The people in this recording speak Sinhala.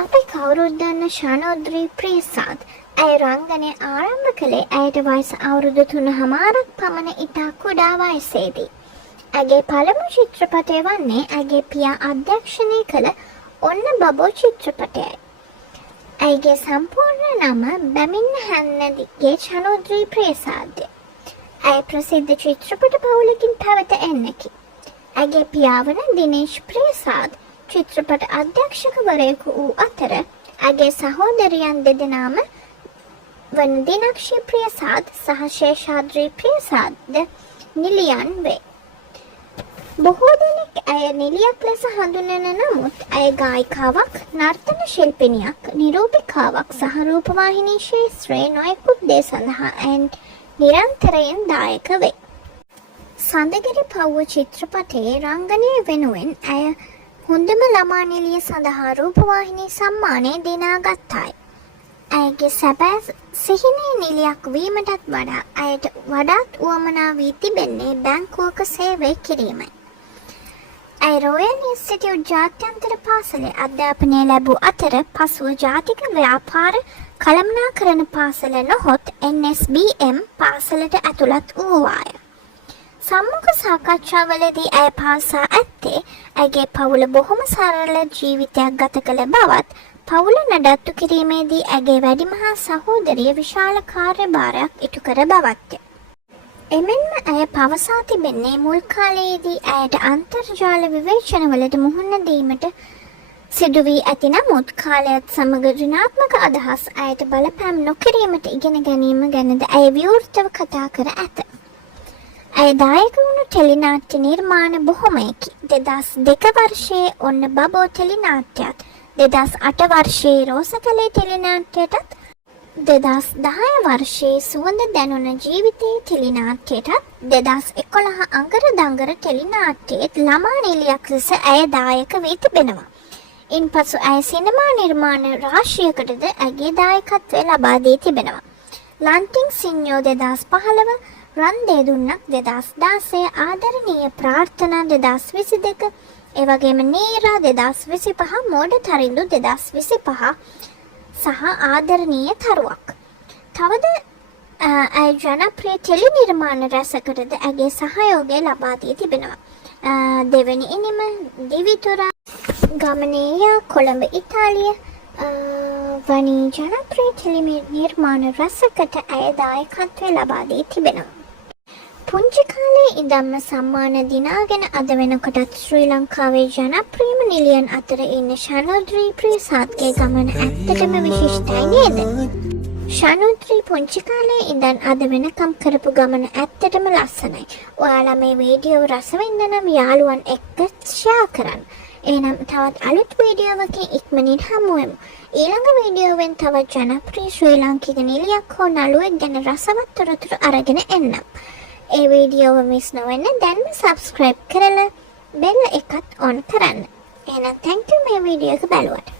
අපි කවුරුත් දන්න ශනෝද්‍රී ප්‍රේසාද් ඇය රංගනය ආරම්භ කළේ ඇයට වයස අවුරුදු 3.5ක් පමණ ඉතා කුඩා වයසේදී. ඇගේ පළමු චිත්‍රපටය වන්නේ ඇගේ පියා අධ්‍යක්ෂණය කළ ඔන්න බබෝ චිත්‍රපටයයි. ඇයගේ සම්පූර්ණ නම බැමින්න හැන්නදිගේ ශනෝද්‍රී ප්‍රේසාද්ය. ඇය ප්‍රසිද්ධ චිත්‍රපට පවුලකින් පැවත එන්නකි. ඇගේ පියා වන දිනේෂ් ප්‍රේසාද් චිත්‍රපට අධ්‍යක්ෂකවරයෙකු වූ අතර ඇගේ සහෝදරියන් දෙදෙනාම වන දිනක්ෂි ප්‍රේසාද් සහ ශේෂාද්‍රී ප්‍රේසාද්ද නිලියන් වේ. බොහෝ දෙනෙක් ඇය නිලියක් ලෙස හඳුනන නමුත් ඇය ගායිකාවක්, නර්තන ශිල්පිනියක්, නිරූපිකාවක් සහ රූපවාහිනී ක්ෂේත්‍රයේ නොයෙකුත් දේ සඳහා ඇය නිරන්තරයෙන් දායක වේ. සඳගිරි පව්ව චිත්‍රපටයේ රංගනය වෙනුවෙන් ඇය හොඳම ළමා නිළිය සඳහා රූපවාහිනී සම්මානය දිනාගත්තායි. ඇයගේ සැබෑ සිහිනයේ නිළියක් වීමටත් වඩා ඇයට වඩාත් උවමනා වී තිබෙන්නේ බැංකුවක සේවය කිරීමයි. ඇය රොයල් ඉන්ස්ටිටියුට් ජාත්‍යන්තර පාසලේ අධ්‍යාපනය ලැබූ අතර පසුව ජාතික ව්‍යාපාර කළමනාකරණ පාසල නොහොත් NSBM පාසලට ඇතුළත් වූවාය. සම්මුඛ සාකච්ඡාවලදී ඇය පාසා ඇත්තේ ඇගේ පවුල බොහොම සරල ජීවිතයක් ගත කළ බවත්, පවුල නඩත්තු කිරීමේදී ඇගේ වැඩිමහා සහෝදරිය විශාල කාර්යභාරයක් ඉටු කර බවත්ය. එමෙන්ම ඇය පවසා තිබෙන්නේ මුල් කාලයේදී ඇයට අන්තර්ජාල විවේචනවලට මුහුණ දීමට සිදු වී ඇති නමුත් කාලයත් සමග ඍණාත්මක අදහස් ඇයට බලපෑම් නොකිරීමට ඉගෙන ගැනීම ගැනද ඇය විවෘතව කතා කර ඇත. ඇය දායක වුණු ටෙලිනාට්‍ය නිර්මාණ බොහොමයකි. 2002 වර්ෂයේ ඔන්න බබෝ ටෙලිනාට්‍යයත්, 2008 වර්ෂයේ රෝසකලේ ටෙලිනාට්‍යයටත්, 2010 වර්ෂයේ සුවඳ දැනුන ජීවිතයේ ටෙලිනාට්‍යයටත්, 2011 අඟර දඟර ටෙලිනාට්‍යයේත් ළමා නිළියක් ලෙස ඇය දායක වී තිබෙනවා. ඉන්පසු ඇය සිනමා නිර්මාණ රාශියකටද ඇගේ දායකත්වය ලබා දී තිබෙනවා. ලන්ටින් සිඤ්ඤෝ 2015, රන් දෙදුන්නක් 2016, ආදරණීය ප්‍රාර්ථනා 2022, එවැගේම නීරා 2025, මෝඩ තරිඳු 2025 සහ ආදරණීය තරුවක්. තවද ඇය ජනප්‍රිය ටෙලි නිර්මාණ රැසකටද ඇගේ සහයෝගය ලබා දී තිබෙනවා. දෙවැනි ඉනිම, දිවිතුරා, ගමනේයා, කොළඹ ඉතාලිය වැනි ජනප්‍රිය ටෙලි නිර්මාණ රැසකට ඇය දායකත්වය ලබා දී තිබෙනවා. පුංචි කාලේ ඉඳන්ම සම්මාන දිනාගෙන අද වෙනකොටත් ශ්‍රී ලංකාවේ ජනප්‍රියම නිළියන් අතර ඉන්න ශනෝද්‍රී ප්‍රේසාද්ගේ ගමන ඇත්තටම විශිෂ්ටයි නේද? ශනෝද්‍රී පුංචි කාලේ ඉඳන් අද වෙනකම් කරපු ගමන ඇත්තටම ලස්සනයි. ඔයාලා මේ වීඩියෝ රස විඳ නම් යාළුවන් එක්ක ෂෙයා කරන්න. එහෙනම් තවත් අලුත් වීඩියෝවකින් ඉක්මනින් හමු වෙමු. ඊළඟ වීඩියෝවෙන් තවත් ජනප්‍රිය ශ්‍රී ලාංකික නිළියක් හෝ නළුවෙක් ගැන රසවත් තොරතුරු අරගෙන එන්නම්. ඒ වීඩියෝව මිස් නොවෙන්න දැන්ම සබ්ස්ක්‍රයිබ් කරලා බෙල් එකත් ඔන් කරන්න. එහෙනම් thank you මේ වීඩියෝ එක බලුවට.